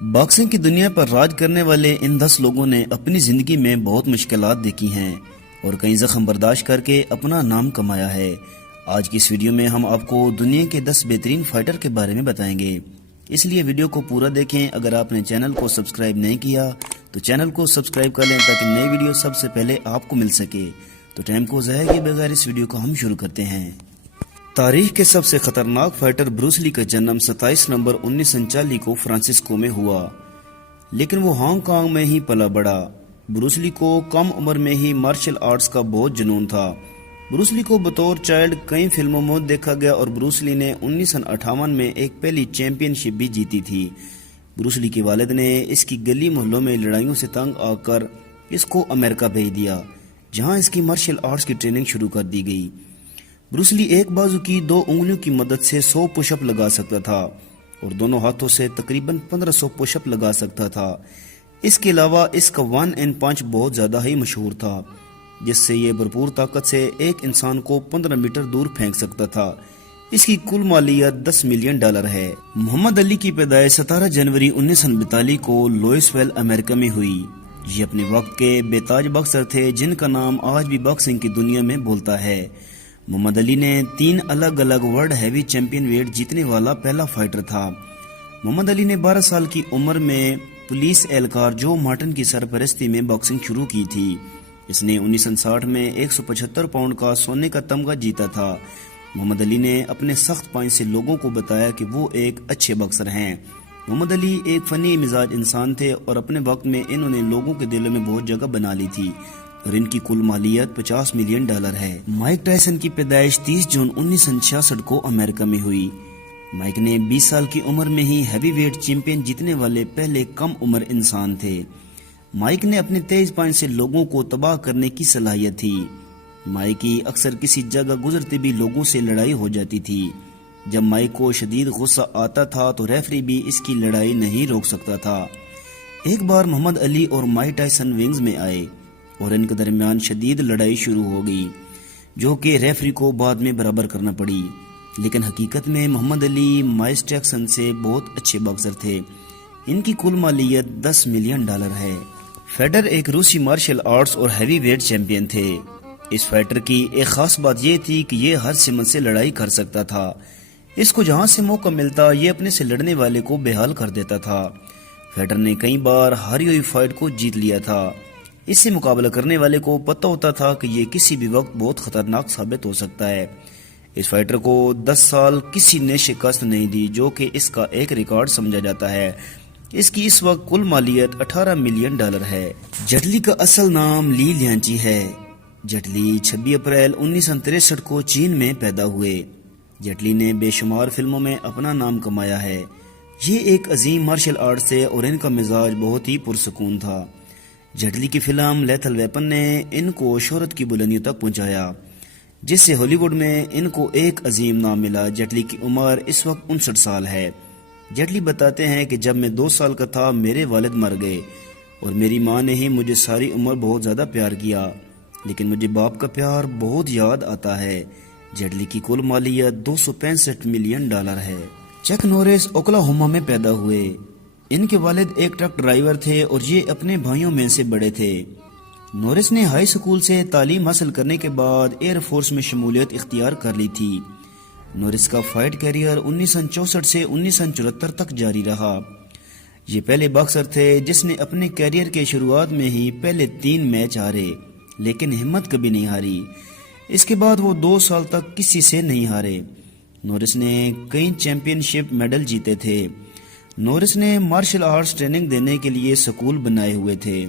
Boxing کی دنیا پر راج کرنے والے ان 10 لوگوں نے اپنی زندگی میں بہت مشکلات دیکھی ہیں اور کئی زخم برداشت کر کے اپنا نام کمایا ہے۔ آج کی اس ویڈیو میں ہم آپ کو دنیا کے 10 بہترین فائٹر کے بارے میں بتائیں گے، اس لیے ویڈیو کو پورا دیکھیں۔ اگر آپ نے چینل کو سبسکرائب نہیں کیا تو چینل کو سبسکرائب کر لیں تاکہ نئی ویڈیو سب سے پہلے آپ کو مل سکے۔ تو ٹائم کو ضائع کیے بغیر اس ویڈیو کو ہم شروع کرتے ہیں۔ تاریخ کے سب سے خطرناک فائٹر بروس لی کا جنم 27 نومبر 1939 کو فرانسسکو میں ہوا، لیکن وہ ہانگ کانگ میں ہی پلا بڑا۔ بروس لی کو کم عمر میں ہی مارشل آرٹس کا بہت جنون تھا۔ بروس لی کو بطور چائلڈ کئی فلموں میں دیکھا گیا اور بروس لی نے 1958 میں ایک پہلی چیمپئن شپ بھی جیتی تھی۔ بروس لی کے والد نے اس کی گلی محلوں میں لڑائیوں سے تنگ آ کر اس کو امریکہ بھیج دیا، جہاں اس کی مارشل آرٹس کی ٹریننگ شروع کر دی گئی۔ بروس لی ایک بازو کی 2 انگلیوں کی مدد سے 100 پش اپ لگا سکتا تھا اور دونوں ہاتھوں سے تقریباً 1500 پش اپ لگا سکتا تھا۔ اس کے علاوہ اس کا 1 اینڈ پنچ بہت زیادہ ہی مشہور تھا، جس سے یہ بھرپور طاقت سے ایک انسان کو 15 میٹر دور پھینک سکتا تھا۔ اس کی کل مالیت $10 ملین ہے۔ محمد علی کی پیدائش 17 جنوری 1942 کو لوئس ویل، امریکہ میں ہوئی۔ یہ اپنے وقت کے بے تاج باکسر تھے جن کا نام آج بھی باکسنگ کی دنیا میں بولتا ہے۔ محمد علی نے 3 الگ الگ ورلڈ ہیوی چیمپئن ویٹ جیتنے والا پہلا فائٹر تھا۔ محمد علی نے 12 سال کی عمر میں پولیس اہلکار جو مارٹن کی سرپرستی میں باکسنگ شروع کی تھی۔ اس نے 1960 میں 175 پاؤنڈ کا سونے کا تمغہ جیتا تھا۔ محمد علی نے اپنے سخت پائیں سے لوگوں کو بتایا کہ وہ ایک اچھے باکسر ہیں۔ محمد علی ایک فنی مزاج انسان تھے اور اپنے وقت میں انہوں نے لوگوں کے دلوں میں بہت جگہ بنا لی تھی اور ان کی کل مالیت $50 ملین ہے۔ مائک ٹائسن کی پیدائش 30 جون 1966 کو امریکہ میں ہوئی۔ مائک نے 20 سال کی عمر میں ہی ہیوی ویٹ چیمپئن جیتنے والے پہلے کم عمر انسان تھے۔ مائک نے اپنے تیز پائیں سے لوگوں کو تباہ کرنے کی صلاحیت تھی۔ مائک کی اکثر کسی جگہ گزرتے بھی لوگوں سے لڑائی ہو جاتی تھی۔ جب مائک کو شدید غصہ آتا تھا تو ریفری بھی اس کی لڑائی نہیں روک سکتا تھا۔ ایک بار محمد علی اور مائک ٹائسن ونگز میں آئے اور ان کے درمیان شدید لڑائی شروع ہو گئی، جو کہ ریفری کو بعد میں برابر کرنا پڑی۔ لیکن حقیقت میں محمد علی مائک ٹائسن سے بہت اچھے باکسر تھے۔ ان کی کل مالیت $10 ملین ہے۔ فیڈر ایک روسی مارشل آرٹس اور ہیوی ویٹ چیمپئن تھے۔ اس فائٹر کی ایک خاص بات یہ تھی کہ یہ ہر سمت سے لڑائی کر سکتا تھا۔ اس کو جہاں سے موقع ملتا یہ اپنے سے لڑنے والے کو بحال کر دیتا تھا۔ فیڈر نے کئی بار ہاری ہوئی فائٹ کو جیت لیا تھا۔ اس سے مقابلہ کرنے والے کو پتہ ہوتا تھا کہ یہ کسی بھی وقت بہت خطرناک ثابت ہو سکتا ہے۔ اس فائٹر کو 10 سال کسی نے شکست نہیں دی، جو کہ اس کا ایک ریکارڈ سمجھا جاتا ہے۔ اس کی اس وقت کل مالیت $18 ملین ہے۔ جیٹ لی کا اصل نام لی لیانچی ہے۔ جیٹ لی 26 اپریل 1963 کو چین میں پیدا ہوئے۔ جیٹ لی نے بے شمار فلموں میں اپنا نام کمایا ہے۔ یہ ایک عظیم مارشل آرٹس تھے اور ان کا مزاج بہت ہی پرسکون تھا۔ جیٹ لی کی فلم لیتھل ویپن نے ان کو شہرت کی بلندیوں تک پہنچایا، جس سے ہالی ووڈ میں ان کو ایک عظیم نام ملا۔ جیٹ لی کی عمر اس وقت 59 سال ہے۔ جیٹ لی بتاتے ہیں کہ جب میں 2 سال کا تھا میرے والد مر گئے اور میری ماں نے ہی مجھے ساری عمر بہت زیادہ پیار کیا، لیکن مجھے باپ کا پیار بہت یاد آتا ہے۔ جیٹ لی کی کل مالیت $265 ملین ہے۔ چک نورس اوکلاہوما میں پیدا ہوئے۔ ان کے والد ایک ٹرک ڈرائیور تھے اور یہ اپنے بھائیوں میں سے بڑے تھے۔ نورس نے ہائی اسکول سے تعلیم حاصل کرنے کے بعد ایئر فورس میں شمولیت اختیار کر لی تھی۔ نورس کا فائٹ کیریئر 1964 سے 1974 تک جاری رہا۔ یہ پہلے باکسر تھے جس نے اپنے کیریئر کے شروعات میں ہی پہلے 3 میچ ہارے، لیکن ہمت کبھی نہیں ہاری۔ اس کے بعد وہ 2 سال تک کسی سے نہیں ہارے۔ نورس نے کئی چیمپئن شپ میڈل جیتے تھے۔ نورس نے مارشل آرٹس ٹریننگ دینے کے لیے سکول بنائے ہوئے تھے،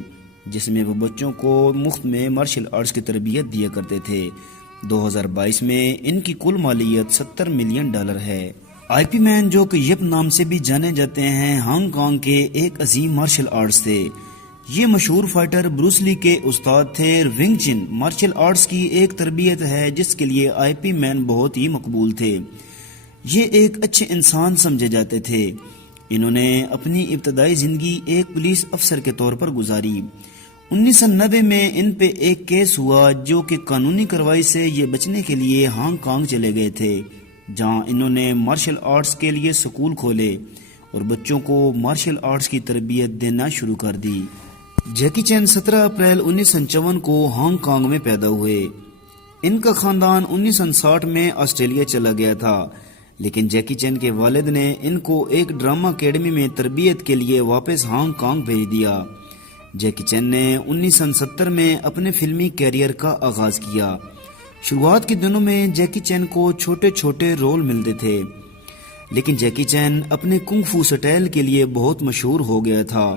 جس میں وہ بچوں کو مفت میں مارشل آرٹس کی تربیت دیا کرتے تھے۔ 2022 میں ان کی کل مالیت $70 ملین ہے۔ آئی پی مین، جو کہ یپ نام سے بھی جانے جاتے ہیں، ہانگ کانگ کے ایک عظیم مارشل آرٹس تھے۔ یہ مشہور فائٹر بروس لی کے استاد تھے۔ ونگ چن مارشل آرٹس کی ایک تربیت ہے جس کے لیے آئی پی مین بہت ہی مقبول تھے۔ یہ ایک اچھے انسان سمجھے جاتے تھے۔ انہوں نے اپنی ابتدائی زندگی ایک پولیس افسر کے طور پر گزاری۔ 1990 میں ان پہ ایک کیس ہوا جو کہ قانونی کارروائی سے یہ بچنے کے لیے ہانگ کانگ چلے گئے تھے، جہاں انہوں نے مارشل آرٹس کے لیے سکول کھولے اور بچوں کو مارشل آرٹس کی تربیت دینا شروع کر دی۔ جیکی چین 17 اپریل 1955 کو ہانگ کانگ میں پیدا ہوئے۔ ان کا خاندان 1960 میں آسٹریلیا چلا گیا تھا، لیکن جیکی چین کے والد نے ان کو ایک ڈرامہ اکیڈمی میں تربیت کے لیے واپس ہانگ کانگ بھیج دیا۔ جیکی چین نے 1970 میں اپنے فلمی کیریئر کا آغاز کیا۔ شروعات کے دنوں میں جیکی چین کو چھوٹے چھوٹے رول ملتے تھے، لیکن جیکی چین اپنے کنگ فو سٹائل کے لیے بہت مشہور ہو گیا تھا،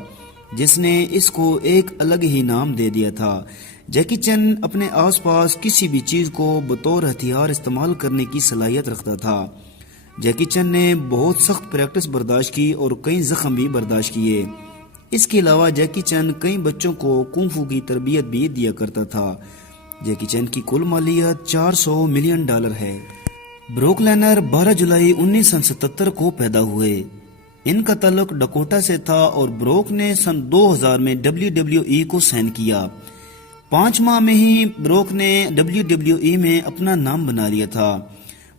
جس نے اس کو ایک الگ ہی نام دے دیا تھا۔ جیکی چین اپنے آس پاس کسی بھی چیز کو بطور ہتھیار استعمال کرنے کی صلاحیت رکھتا تھا۔ جیکی چین نے بہت سخت پریکٹس برداشت کی اور کئی زخم بھی برداشت کیے۔ اس کے علاوہ جیکی چین کئی بچوں کو کنگ فو کی تربیت بھی دیا کرتا تھا۔ جیکی چین کی کل مالیت $400 ملین ہے۔ بروک لینر 12 جولائی 1977 کو پیدا ہوئے۔ ان کا تعلق ڈکوٹا سے تھا اور بروک نے سن 2000 میں WWE کو سائن کیا۔ 5 ماہ میں ہی بروک نے WWE میں اپنا نام بنا لیا تھا۔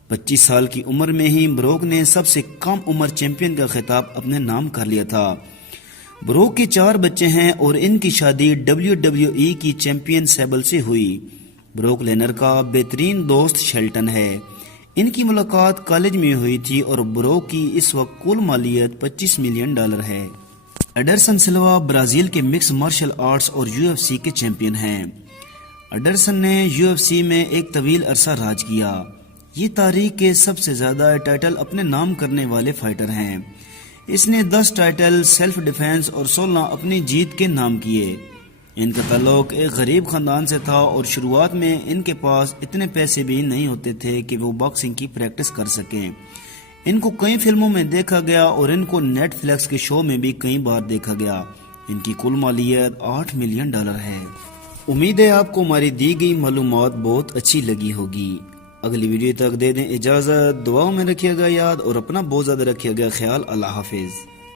25 سال کی عمر میں ہی بروک نے سب سے کم عمر چیمپئن کا خطاب اپنے نام کر لیا تھا۔ بروک کے 4 بچے ہیں اور ان کی شادی WWE کی چیمپئن سیبل سے ہوئی۔ بروک لینر کا بہترین دوست شیلٹن ہے۔ ان کی ملاقات کالج میں ہوئی تھی اور بروک کی اس وقت کل مالیت $25 ملین ہے۔ ایڈرسن سلوا برازیل کے مکس مارشل آرٹس اور UFC کے چیمپئن ہیں۔ ایڈرسن نے UFC میں ایک طویل عرصہ راج کیا۔ یہ تاریخ کے سب سے زیادہ ٹائٹل اپنے نام کرنے والے فائٹر ہیں۔ اس نے 10 ٹائٹل سیلف ڈیفنس اور 16 اپنی جیت کے نام کیے۔ ان کا تعلق ایک غریب خاندان سے تھا اور شروعات میں ان کے پاس اتنے پیسے بھی نہیں ہوتے تھے کہ وہ باکسنگ کی پریکٹس کر سکیں۔ ان کو کئی فلموں میں دیکھا گیا اور ان کو نیٹ فلیکس کے شو میں بھی کئی بار دیکھا گیا۔ ان کی کل مالیت $8 ملین ہے۔ امید ہے آپ کو ہماری دی گئی معلومات بہت اچھی لگی ہوگی۔ اگلی ویڈیو تک دے دیں اجازت، دعاؤں میں رکھیے گا یاد اور اپنا بہت زیادہ رکھیے گا خیال۔ اللہ حافظ۔